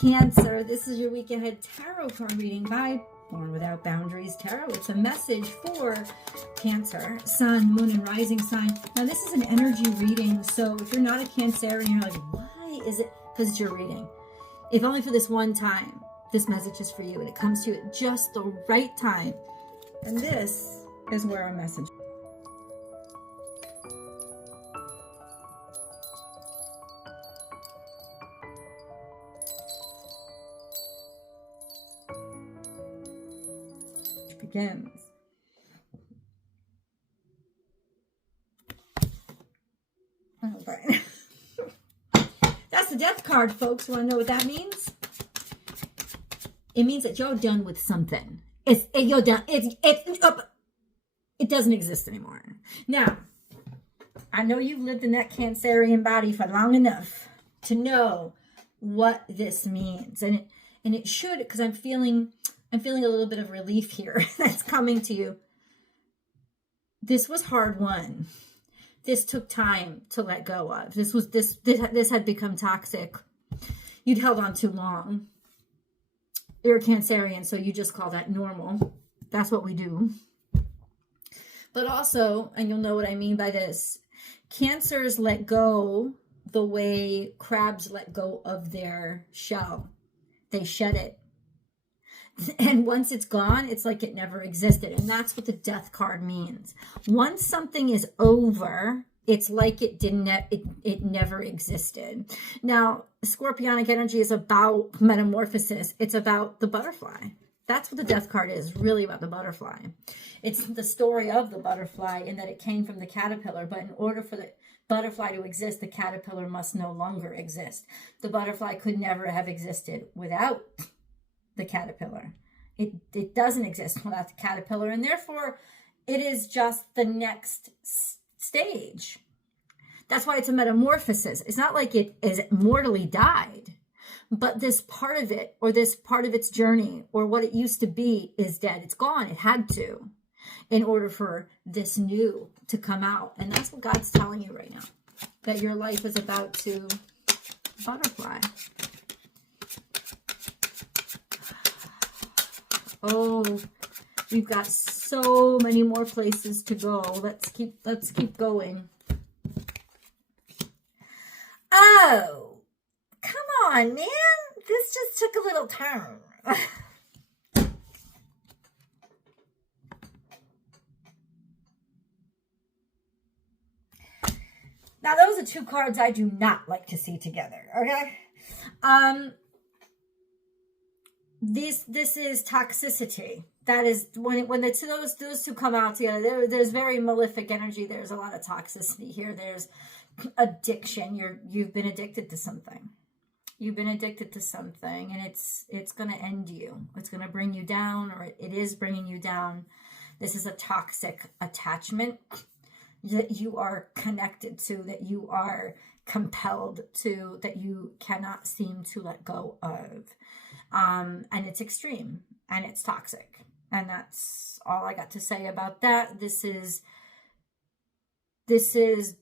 Cancer, this is your week ahead tarot card reading by Born Without Boundaries Tarot. It's a message for Cancer, Sun, Moon, and Rising sign. Now, this is an energy reading, so if you're not a Cancerian, you're like, why is it? Because it's your reading. If only for this one time, this message is for you, and it comes to you at just the right time. And this is where our message begins. Oh, right. That's the death card, folks. Want to know what that means? It means that you're done with something. You're done. It doesn't exist anymore. Now, I know you've lived in that Cancerian body for long enough to know what this means, and it should, because I'm feeling a little bit of relief here that's coming to you. This was hard won. This took time to let go of. This had become toxic. You'd held on too long. You're a Cancerian, so you just call that normal. That's what we do. But also, and you'll know what I mean by this, Cancers let go the way crabs let go of their shell. They shed it. And once it's gone, it's like it never existed. And that's what the death card means. Once something is over, it's like it never existed. Now, Scorpionic energy is about metamorphosis. It's about the butterfly. That's what the death card is, really about the butterfly. It's the story of the butterfly in that it came from the caterpillar. But in order for the butterfly to exist, the caterpillar must no longer exist. The butterfly could never have existed without the caterpillar. It doesn't exist without the caterpillar, and therefore it is just the next stage. That's why it's a metamorphosis. It's not like it is mortally died, but this part of it, or this part of its journey, or what it used to be, is dead. It's gone. It had to, in order for this new to come out. And that's what God's telling you right now, that your life is about to butterfly. Oh, we've got so many more places to go. Let's keep going. Oh, come on, man. This just took a little turn. Now, those are two cards I do not like to see together, okay? This is toxicity. That is when those two come out together. There's very malefic energy. There's a lot of toxicity here. There's addiction. You've been addicted to something. You've been addicted to something, and it's going to end you. It's going to bring you down, or it is bringing you down. This is a toxic attachment that you are connected to, that you are compelled to, that you cannot seem to let go of. And it's extreme, and it's toxic. And that's all I got to say about that. This is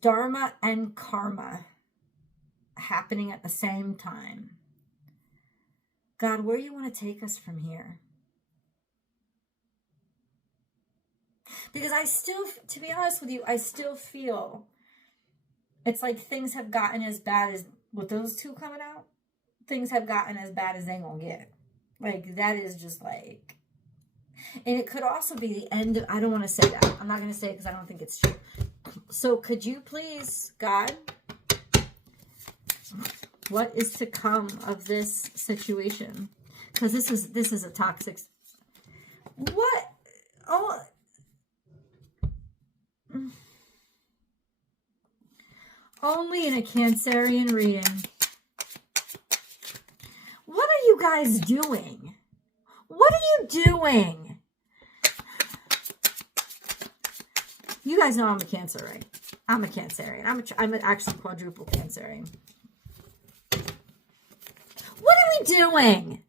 dharma and karma happening at the same time. God, where do you want to take us from here? Because I still, to be honest with you, I still feel it's like things have gotten as bad as, with those two coming out, things have gotten as bad as they gonna get. Like, that is just like, and it could also be the end of, I don't want to say that. I'm not going to say it because I don't think it's true. So could you please, God, what is to come of this situation? Because this is a toxic, what? Oh, only in a Cancerian reading. What are you guys doing? What are you doing? You guys know I'm a Cancer, right? I'm a Cancerian. I'm actually quadruple Cancerian. What are we doing?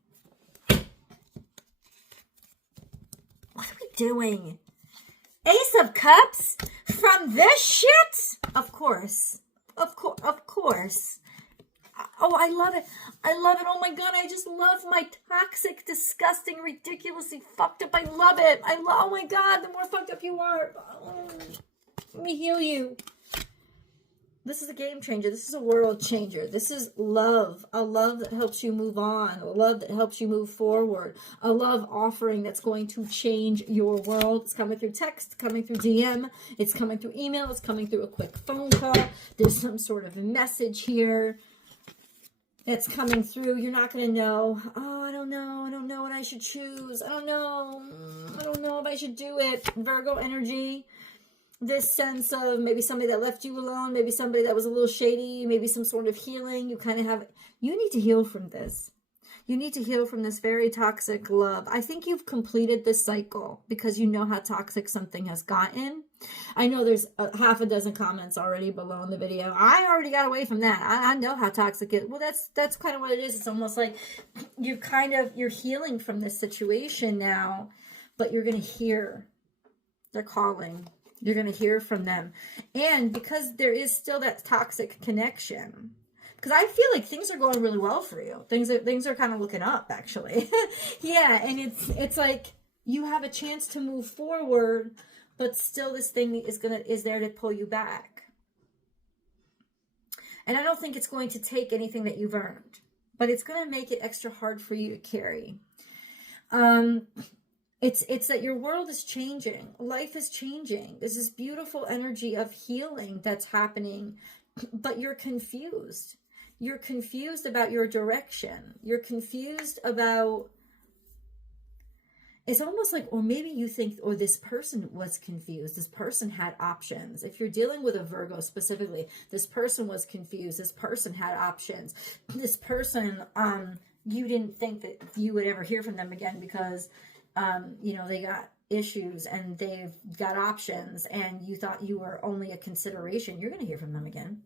What are we doing? Ace of Cups from this shit? Of course. Oh, I love it. I love it. Oh my God, I just love my toxic, disgusting, ridiculously fucked up. I love it. Oh my God, the more fucked up you are, let me heal you. This is a game changer. This is a world changer. This is love. A love that helps you move on. A love that helps you move forward. A love offering that's going to change your world. It's coming through text, coming through DM. It's coming through email. It's coming through a quick phone call. There's some sort of message here that's coming through. You're not going to know. Oh, I don't know. I don't know what I should choose. I don't know. I don't know if I should do it. Virgo energy. This sense of maybe somebody that left you alone, maybe somebody that was a little shady, maybe some sort of healing. You need to heal from this. You need to heal from this very toxic love. I think you've completed this cycle because you know how toxic something has gotten. I know there's half a dozen comments already below in the video. I already got away from that. I know how toxic it is. Well, that's kind of what it is. It's almost like you're healing from this situation now, but you're going to hear their calling. You're going to hear from them. And because there is still that toxic connection, because I feel like things are going really well for you. Things are kind of looking up, actually. Yeah, and it's like you have a chance to move forward, but still this thing is there to pull you back. And I don't think it's going to take anything that you've earned, but it's going to make it extra hard for you to carry. It's that your world is changing. Life is changing. There's this beautiful energy of healing that's happening, but you're confused. You're confused about your direction. You're confused about, it's almost like, or maybe you think, or this person was confused. This person had options. If you're dealing with a Virgo specifically, this person was confused. This person had options. This person, you didn't think that you would ever hear from them again because they got issues and they've got options and you thought you were only a consideration. You're going to hear from them again.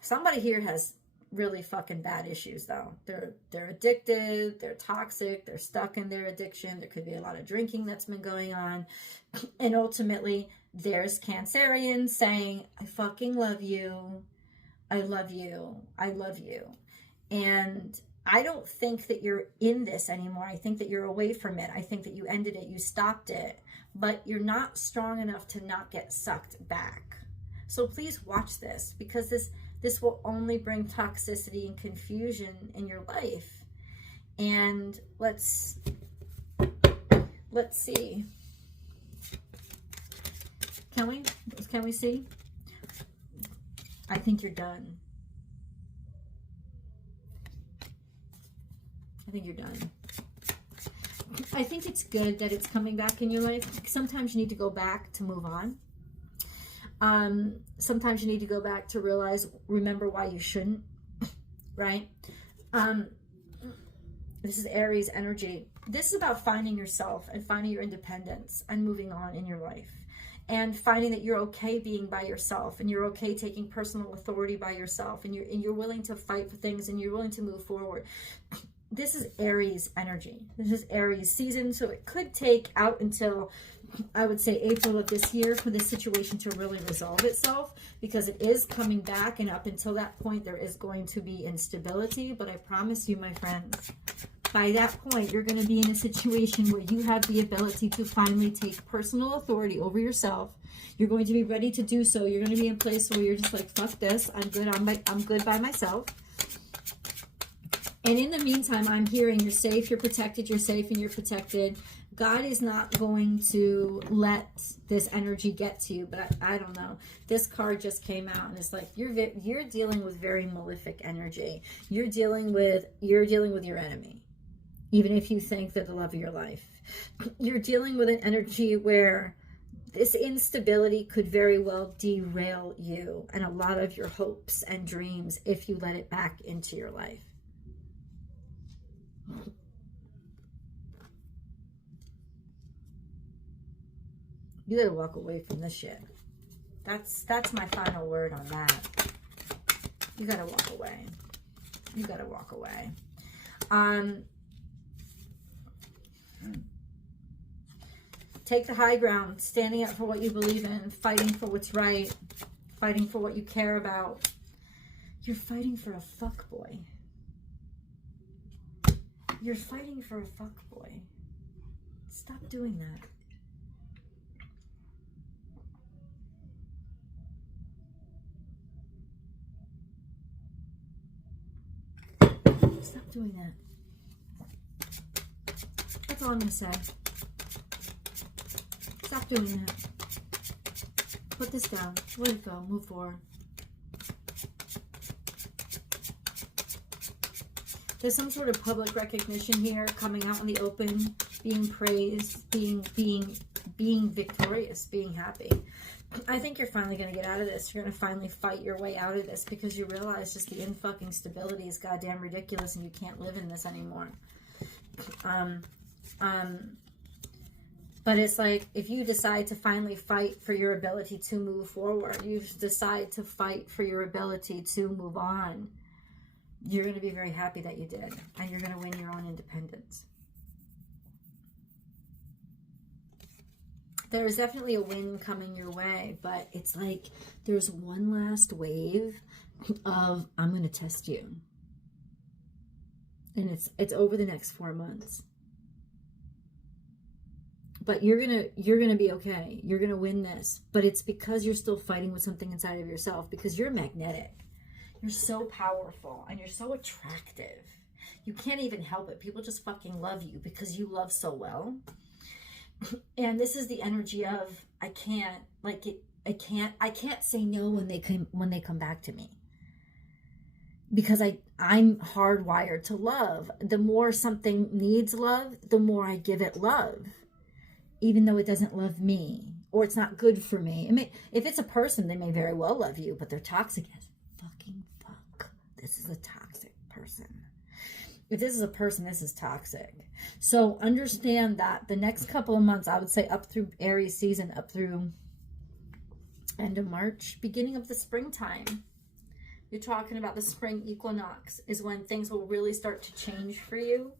Somebody here has really fucking bad issues though. They're addicted, they're toxic, they're stuck in their addiction. There could be a lot of drinking that's been going on. And ultimately there's Cancerian saying, I fucking love you. I love you. I love you. And I don't think that you're in this anymore. I think that you're away from it. I think that you ended it, you stopped it, but you're not strong enough to not get sucked back. So please watch this, because this will only bring toxicity and confusion in your life. And let's see. Can we see? I think you're done. I think you're done. I think it's good that it's coming back in your life. Sometimes you need to go back to move on. Sometimes you need to go back to remember why you shouldn't, right? This is Aries energy. This is about finding yourself and finding your independence and moving on in your life. And finding that you're okay being by yourself, and you're okay taking personal authority by yourself, and you're willing to fight for things, and you're willing to move forward. This is Aries energy. This is Aries season. So it could take out until, I would say, April of this year for this situation to really resolve itself, because it is coming back. And up until that point, there is going to be instability. But I promise you, my friends, by that point, you're going to be in a situation where you have the ability to finally take personal authority over yourself. You're going to be ready to do so. You're going to be in a place where you're just like, fuck this. I'm good by myself. And in the meantime, I'm hearing you're safe, you're protected, you're safe, and you're protected. God is not going to let this energy get to you, but I don't know. This card just came out, and it's like you're dealing with very malefic energy. You're dealing with your enemy, even if you think they're the love of your life. You're dealing with an energy where this instability could very well derail you and a lot of your hopes and dreams if you let it back into your life. You gotta walk away from this shit. That's my final word on that. You gotta walk away. You gotta walk away. Take the high ground, standing up for what you believe in, fighting for what's right, fighting for what you care about. You're fighting for a fuckboy. You're fighting for a fuckboy. Stop doing that. Stop doing that. That's all I'm going to say. Stop doing that. Put this down. Let it go. Move forward. There's some sort of public recognition here, coming out in the open, being praised, being victorious, being happy. I think you're finally going to get out of this. You're going to finally fight your way out of this because you realize just the in-fucking stability is goddamn ridiculous and you can't live in this anymore. But it's like, if you decide to finally fight for your ability to move forward, you decide to fight for your ability to move on, you're going to be very happy that you did. And you're going to win your own independence. There is definitely a win coming your way, but it's like there's one last wave of, I'm going to test you. And it's over the next 4 months. But you're gonna be okay. You're gonna win this. But it's because you're still fighting with something inside of yourself, because you're magnetic. You're so powerful and you're so attractive. You can't even help it. People just fucking love you because you love so well. And this is the energy of, I can't say no when they come back to me. Because I'm hardwired to love. The more something needs love, the more I give it love. Even though it doesn't love me, or it's not good for me. If it's a person, they may very well love you, but they're toxic as fucking fuck. This is a toxic person. If this is a person, this is toxic. So understand that the next couple of months, I would say up through Aries season, up through end of March, beginning of the springtime. You're talking about the spring equinox is when things will really start to change for you.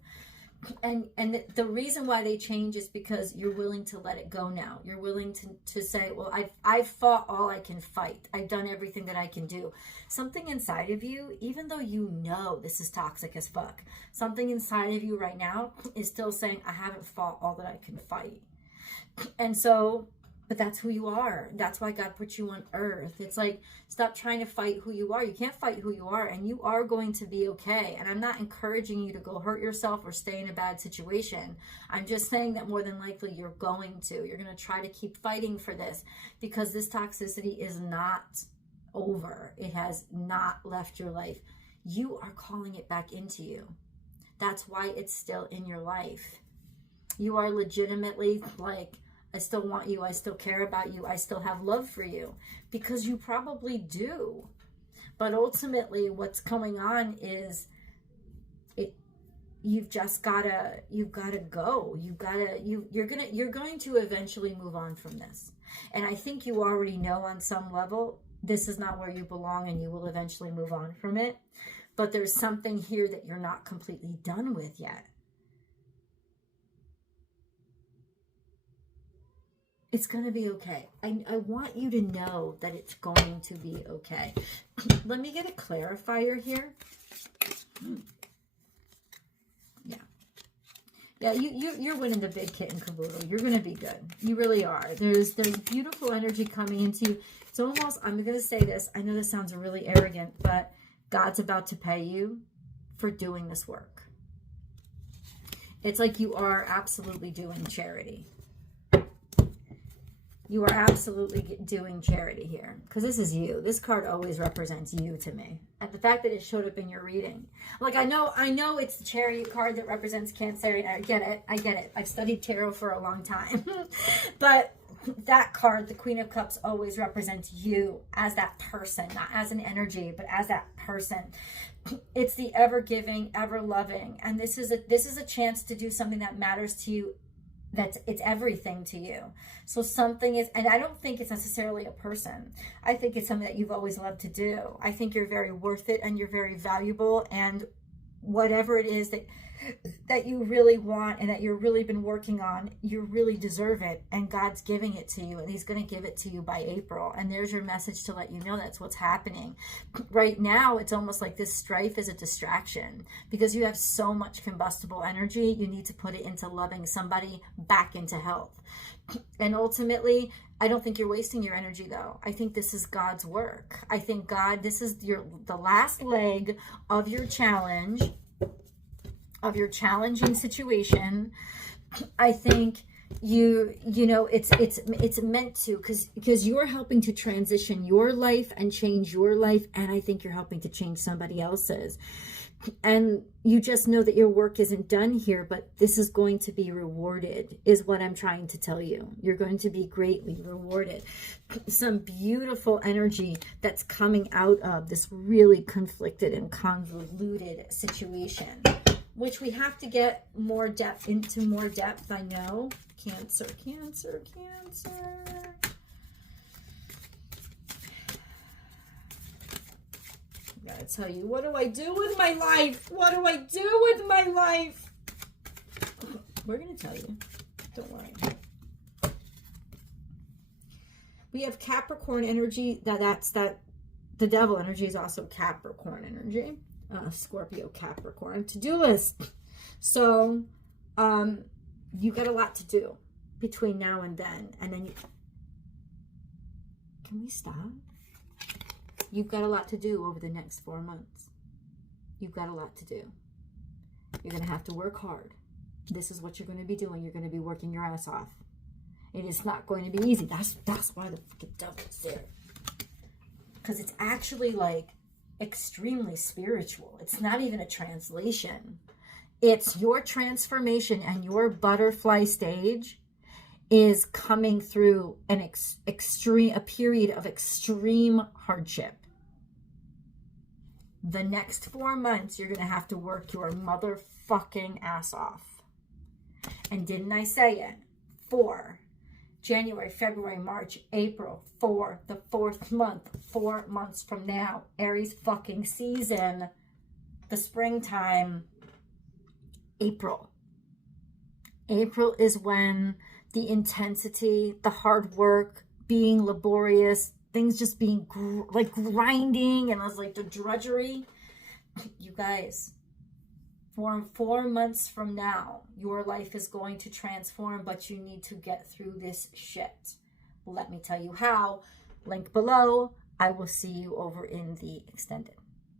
And the reason why they change is because you're willing to let it go now. You're willing to say, well, I've fought all I can fight. I've done everything that I can do. Something inside of you, even though you know this is toxic as fuck, something inside of you right now is still saying, I haven't fought all that I can fight. And so, but that's who you are. That's why God put you on earth. It's like, stop trying to fight who you are. You can't fight who you are, and you are going to be okay. And I'm not encouraging you to go hurt yourself or stay in a bad situation. I'm just saying that more than likely you're going to. You're going to try to keep fighting for this because this toxicity is not over. It has not left your life. You are calling it back into you. That's why it's still in your life. You are legitimately like, I still want you. I still care about you. I still have love for you, because you probably do. But ultimately what's going on is you've gotta go. You're going to eventually move on from this. And I think you already know on some level, this is not where you belong, and you will eventually move on from it. But there's something here that you're not completely done with yet. It's going to be okay. I want you to know that it's going to be okay. Let me get a clarifier here. Yeah, you're winning the big kit and caboodle. You're going to be good. You really are. There's beautiful energy coming into you. It's almost, I'm going to say this. I know this sounds really arrogant, but God's about to pay you for doing this work. It's like you are absolutely doing charity. You are absolutely doing charity here, because this is you. This card always represents you to me. And the fact that it showed up in your reading. like, I know it's the charity card that represents Cancer. I get it. I've studied tarot for a long time. But that card, the Queen of Cups, always represents you as that person, not as an energy, but as that person. It's the ever-giving, ever-loving. And this is a chance to do something that matters to you. It's everything to you. So something is, and I don't think it's necessarily a person. I think it's something that you've always loved to do. I think you're very worth it, and you're very valuable, and whatever it is that you really want and that you've really been working on, you really deserve it, and God's giving it to you, and he's going to give it to you by April. And there's your message to let you know that's what's happening. Right now, it's almost like this strife is a distraction because you have so much combustible energy. You need to put it into loving somebody, back into health. And ultimately, I don't think you're wasting your energy, though. I think this is God's work. I think God, this is the last leg of your challenge, of your challenging situation. I think you know it's meant to, because you're helping to transition your life and change your life, and I think you're helping to change somebody else's. And you just know that your work isn't done here, but this is going to be rewarded, is what I'm trying to tell you. You're going to be greatly rewarded. Some beautiful energy that's coming out of this really conflicted and convoluted situation, which we have to get more depth into. More depth, I know. Cancer, Cancer, Cancer. I gotta tell you, what do I do with my life? What do I do with my life? We're gonna tell you. Don't worry. We have Capricorn energy. That's the devil energy is also Capricorn energy. Scorpio, Capricorn to-do list. So you got a lot to do between now and then, and then can we stop? You've got a lot to do over the next 4 months. You've got a lot to do. You're going to have to work hard. This is what you're going to be doing. You're going to be working your ass off. It is not going to be easy. That's why the fucking devil's there. Because it's actually like extremely spiritual. It's not even a translation. It's your transformation, and your butterfly stage is coming through a period of extreme hardship. The next 4 months, you're going to have to work your motherfucking ass off. And didn't I say it? 4, January, February, March, April, 4, the 4th month, 4 months from now, Aries fucking season, the springtime, April. April is when the intensity, the hard work, being laborious, things just being like grinding, and I was like the drudgery. You guys, 4 months from now, your life is going to transform, but you need to get through this shit. Let me tell you how. Link below. I will see you over in the extended.